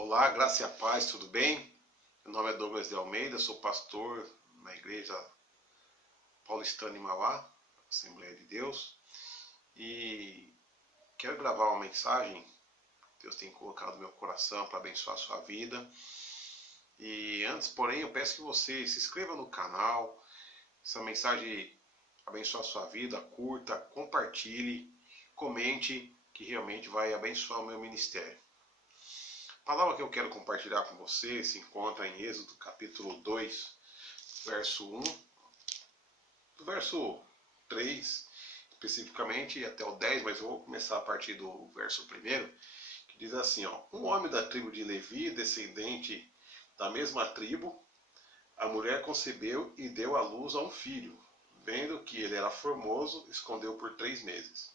Olá, graça e a paz, tudo bem? Meu nome é Douglas de Almeida, sou pastor na igreja paulistana em Mauá, Assembleia de Deus, e quero gravar uma mensagem que Deus tem colocado no meu coração para abençoar a sua vida. E antes, porém, eu peço que você se inscreva no canal, essa mensagem abençoa a sua vida, curta, compartilhe, comente, que realmente vai abençoar o meu ministério. A palavra que eu quero compartilhar com você se encontra em Êxodo capítulo 2, verso 1, do verso 3 especificamente até o 10, mas eu vou começar a partir do verso 1, que diz assim, um homem da tribo de Levi, descendente da mesma tribo, a mulher concebeu e deu à luz a um filho. Vendo que ele era formoso, escondeu por 3 meses.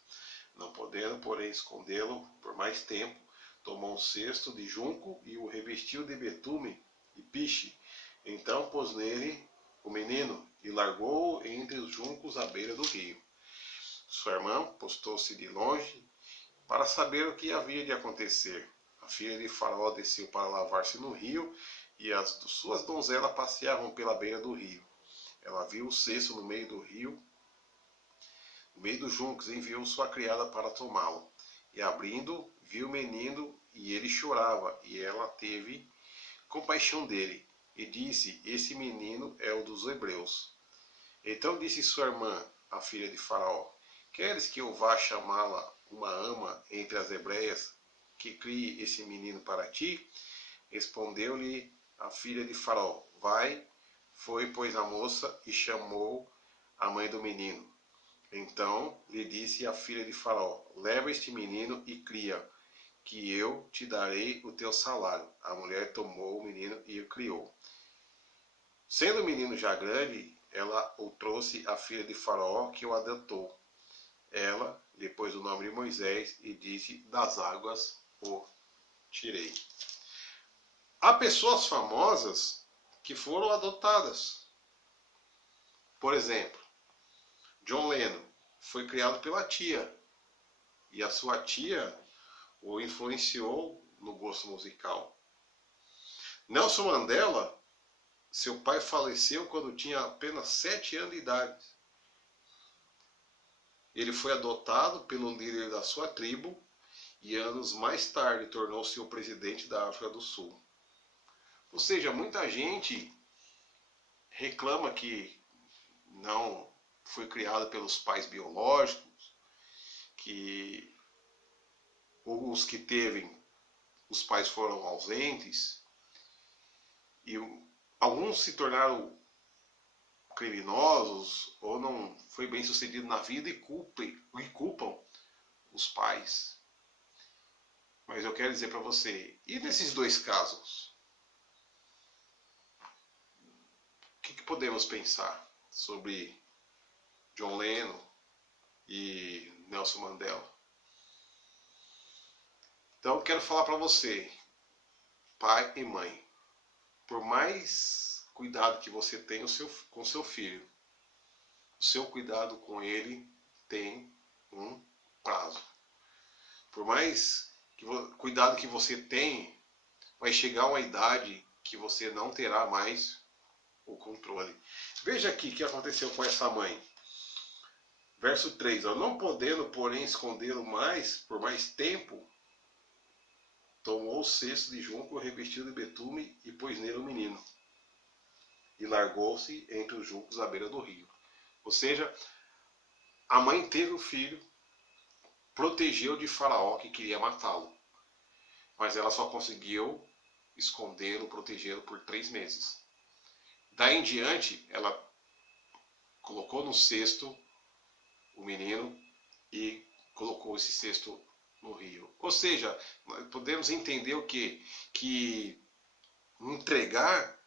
Não podendo, porém, escondê-lo por mais tempo, tomou um cesto de junco e o revestiu de betume e piche. Então pôs nele o menino e largou-o entre os juncos à beira do rio. Sua irmã postou-se de longe para saber o que havia de acontecer. A filha de Faraó desceu para lavar-se no rio e as suas donzelas passeavam pela beira do rio. Ela viu o cesto no meio do rio, no meio dos juncos, e enviou sua criada para tomá-lo. E abrindo, viu o menino, e ele chorava, e ela teve compaixão dele, e disse: Esse menino é o dos hebreus. Então disse sua irmã, a filha de Faraó: Queres que eu vá chamá-la uma ama entre as hebreias, que crie esse menino para ti? Respondeu-lhe a filha de Faraó: Vai. Foi, pois, a moça e chamou a mãe do menino. Então lhe disse a filha de Faraó: Leva este menino e cria, que eu te darei o teu salário. A mulher tomou o menino e o criou. Sendo o menino já grande, ela o trouxe à filha de Faraó, que o adotou. Ela lhe pôs o nome de Moisés e disse: Das águas o tirei. Há pessoas famosas que foram adotadas. Por exemplo, John Lennon foi criado pela tia, e a sua tia o influenciou no gosto musical. Nelson Mandela, seu pai faleceu quando tinha apenas 7 anos de idade. Ele foi adotado pelo líder da sua tribo e anos mais tarde tornou-se o presidente da África do Sul. Ou seja, muita gente reclama que não foi criado pelos pais biológicos, que os que teve, os pais foram ausentes, e alguns se tornaram criminosos ou não foi bem sucedido na vida e culpam os pais. Mas eu quero dizer para você, e nesses dois casos? O que podemos pensar sobre John Lennon e Nelson Mandela? Então eu quero falar para você, pai e mãe, por mais cuidado que você tenha com seu filho, o seu cuidado com ele tem um prazo. Por mais cuidado que você tenha, vai chegar uma idade que você não terá mais o controle. Veja aqui o que aconteceu com essa mãe. Verso 3. Não podendo, porém, escondê-lo por mais tempo, tomou o cesto de junco, revestido de betume, e pôs nele o menino. E largou-se entre os juncos à beira do rio. Ou seja, a mãe teve o filho, protegeu de Faraó, que queria matá-lo. Mas ela só conseguiu escondê-lo, protegê-lo por 3 meses. Daí em diante, ela colocou no cesto o menino e colocou esse cesto no rio. Ou seja, nós podemos entender o quê? Que entregar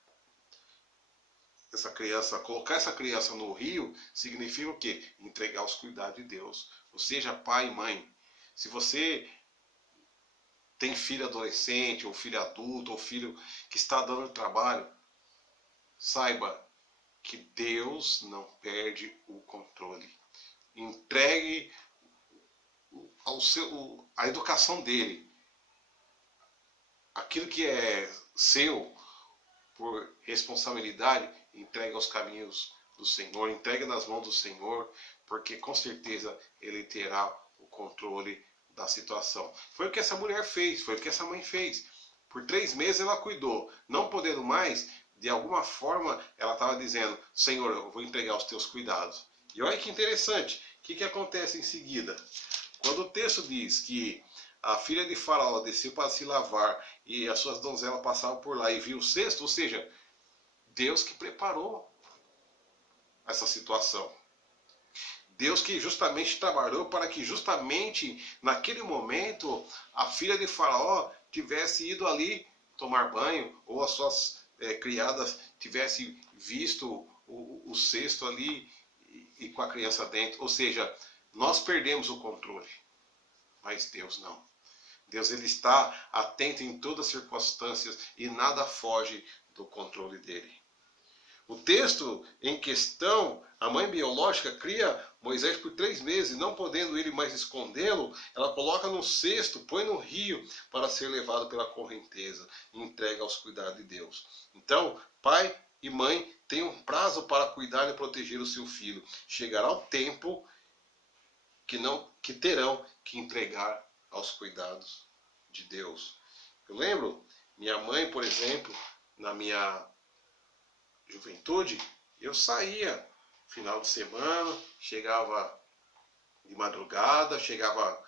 essa criança, colocar essa criança no rio, significa o quê? Entregar os cuidados de Deus. Ou seja, pai e mãe, se você tem filho adolescente, ou filho adulto, ou filho que está dando trabalho, saiba que Deus não perde o controle. Entregue a educação dele aquilo que é seu, por responsabilidade, entregue aos caminhos do Senhor, entregue nas mãos do Senhor, porque com certeza Ele terá o controle da situação. Foi o que essa mulher fez, foi o que essa mãe fez. Por 3 meses ela cuidou, não podendo mais, de alguma forma ela estava dizendo, Senhor, eu vou entregar os teus cuidados. E olha que interessante, o que acontece em seguida? Quando o texto diz que a filha de Faraó desceu para se lavar e as suas donzelas passavam por lá e viu o cesto, ou seja, Deus que preparou essa situação. Deus que justamente trabalhou para que justamente naquele momento a filha de Faraó tivesse ido ali tomar banho, ou as suas criadas tivessem visto o cesto ali e com a criança dentro. Ou seja, nós perdemos o controle, mas Deus não. Deus ele está atento em todas as circunstâncias e nada foge do controle dele. O texto em questão, a mãe biológica cria Moisés por 3 meses, não podendo ele mais escondê-lo, ela coloca no cesto, põe no rio para ser levado pela correnteza e entrega aos cuidados de Deus. Então, pai e mãe têm um prazo para cuidar e proteger o seu filho. Chegará o tempo que terão que entregar aos cuidados de Deus. Eu lembro, minha mãe, por exemplo, na minha juventude, eu saía final de semana, chegava de madrugada, chegava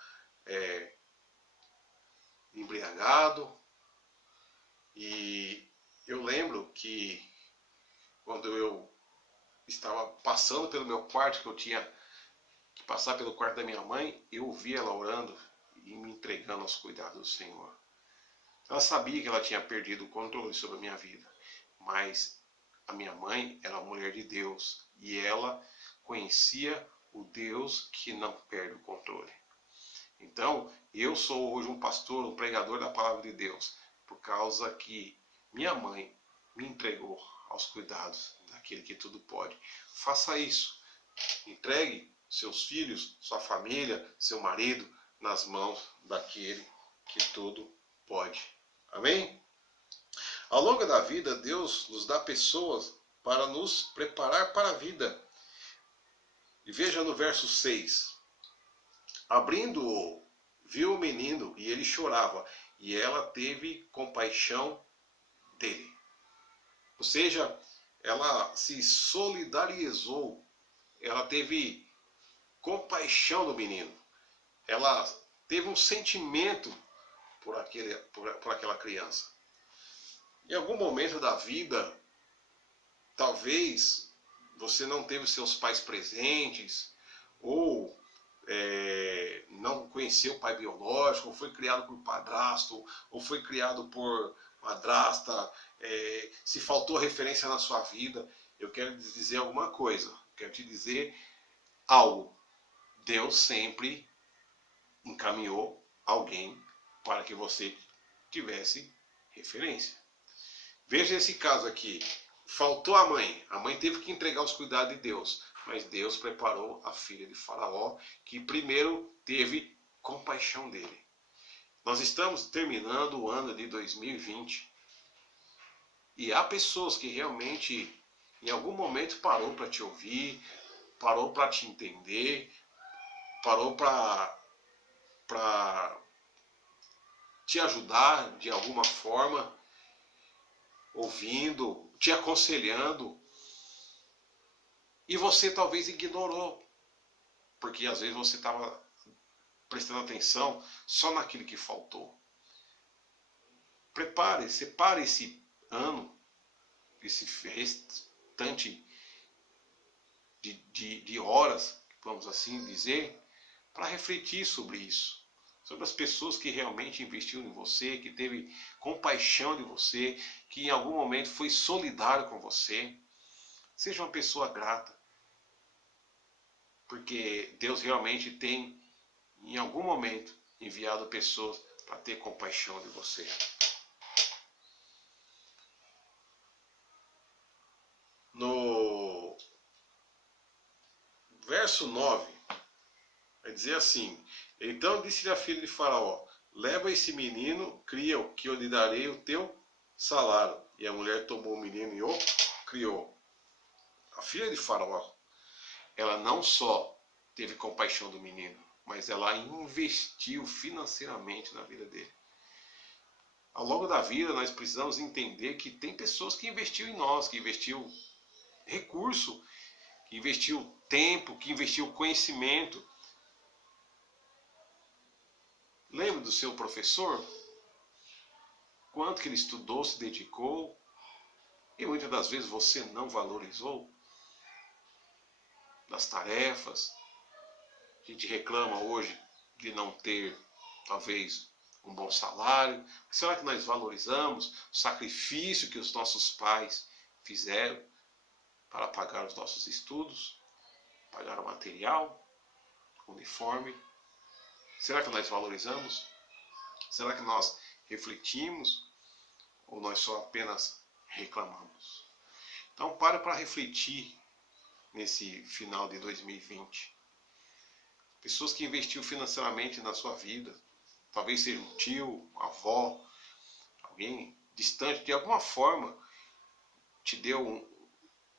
embriagado, e eu lembro que quando eu estava passando pelo meu quarto, que eu tinha que passar pelo quarto da minha mãe, eu ouvia ela orando e me entregando aos cuidados do Senhor. Ela sabia que ela tinha perdido o controle sobre a minha vida, mas a minha mãe era uma mulher de Deus e ela conhecia o Deus que não perde o controle. Então, eu sou hoje um pastor, um pregador da palavra de Deus, por causa que minha mãe me entregou aos cuidados daquele que tudo pode. Faça isso. Entregue seus filhos, sua família, seu marido nas mãos daquele que tudo pode. Amém? Ao longo da vida, Deus nos dá pessoas para nos preparar para a vida. E veja no verso 6. Abrindo-o, viu o menino e ele chorava, e ela teve compaixão dele. Ou seja, ela se solidarizou, ela teve compaixão do menino. Ela teve um sentimento por aquela criança. Em algum momento da vida, talvez você não teve seus pais presentes, ou não conheceu o pai biológico, ou foi criado por padrasto, ou foi criado por madrasta, se faltou referência na sua vida, eu quero te dizer alguma coisa, quero te dizer algo. Deus sempre encaminhou alguém para que você tivesse referência. Veja esse caso aqui. Faltou a mãe teve que entregar os cuidados de Deus, mas Deus preparou a filha de Faraó, que primeiro teve compaixão dele. Nós estamos terminando o ano de 2020 e há pessoas que realmente em algum momento parou para te ouvir, parou para te entender, parou para te ajudar de alguma forma, ouvindo, te aconselhando, e você talvez ignorou, porque às vezes você estava prestando atenção só naquilo que faltou. Separe esse ano, esse restante de horas, vamos assim dizer, para refletir sobre isso. Sobre as pessoas que realmente investiram em você, que teve compaixão de você, que em algum momento foi solidário com você. Seja uma pessoa grata, porque Deus realmente tem, em algum momento, enviado pessoas para ter compaixão de você. No verso 9, vai dizer assim: então disse-lhe a filha de Faraó: leva esse menino, cria-o, que eu lhe darei o teu salário. E a mulher tomou o menino e o criou. A filha de Faraó, ela não só teve compaixão do menino, mas ela investiu financeiramente na vida dele. Ao longo da vida, nós precisamos entender que tem pessoas que investiu em nós, que investiu recurso, que investiu tempo, que investiu conhecimento. Lembra do seu professor? Quanto que ele estudou, se dedicou, e muitas das vezes você não valorizou das tarefas. A gente reclama hoje de não ter, talvez, um bom salário. Será que nós valorizamos o sacrifício que os nossos pais fizeram para pagar os nossos estudos, pagar o material, o uniforme? Será que nós valorizamos? Será que nós refletimos ou nós só apenas reclamamos? Então pare para refletir nesse final de 2020. Pessoas que investiu financeiramente na sua vida, talvez seja um tio, uma avó, alguém distante, de alguma forma te deu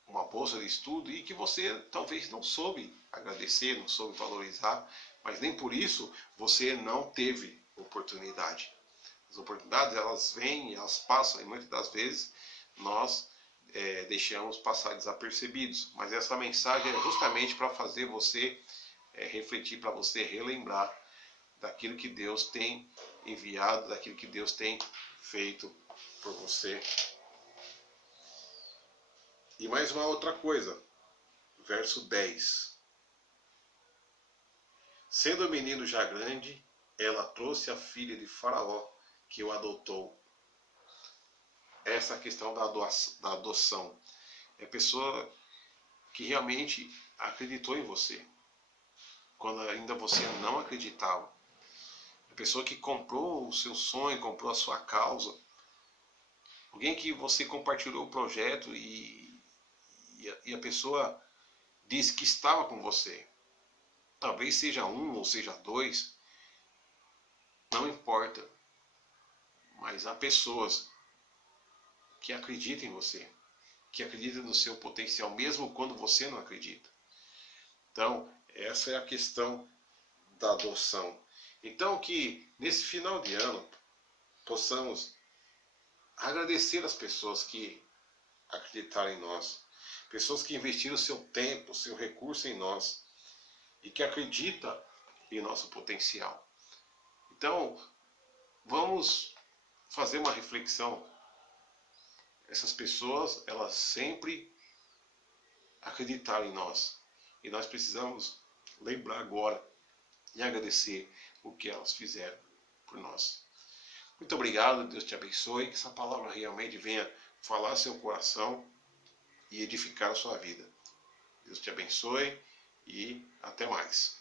uma bolsa de estudo e que você talvez não soube agradecer, não soube valorizar, mas nem por isso você não teve oportunidade. As oportunidades, elas vêm, elas passam, e muitas das vezes nós deixamos passar desapercebidos. Mas essa mensagem é justamente para fazer você refletir, para você relembrar daquilo que Deus tem enviado, daquilo que Deus tem feito por você. E mais uma outra coisa, verso 10. Sendo o menino já grande, ela trouxe a filha de Faraó, que o adotou. Essa questão da adoção. É a pessoa que realmente acreditou em você, quando ainda você não acreditava. A pessoa que comprou o seu sonho, comprou a sua causa. Alguém que você compartilhou o projeto e a pessoa disse que estava com você. Talvez seja um ou seja dois, não importa. Mas há pessoas que acreditam em você, que acreditam no seu potencial, mesmo quando você não acredita. Então, essa é a questão da adoção. Então, que nesse final de ano possamos agradecer as pessoas que acreditaram em nós, pessoas que investiram seu tempo, seu recurso em nós e que acreditam em nosso potencial. Então, vamos fazer uma reflexão. Essas pessoas, elas sempre acreditaram em nós. E nós precisamos lembrar agora e agradecer o que elas fizeram por nós. Muito obrigado, Deus te abençoe, que essa palavra realmente venha falar seu coração e edificar a sua vida. Deus te abençoe e até mais.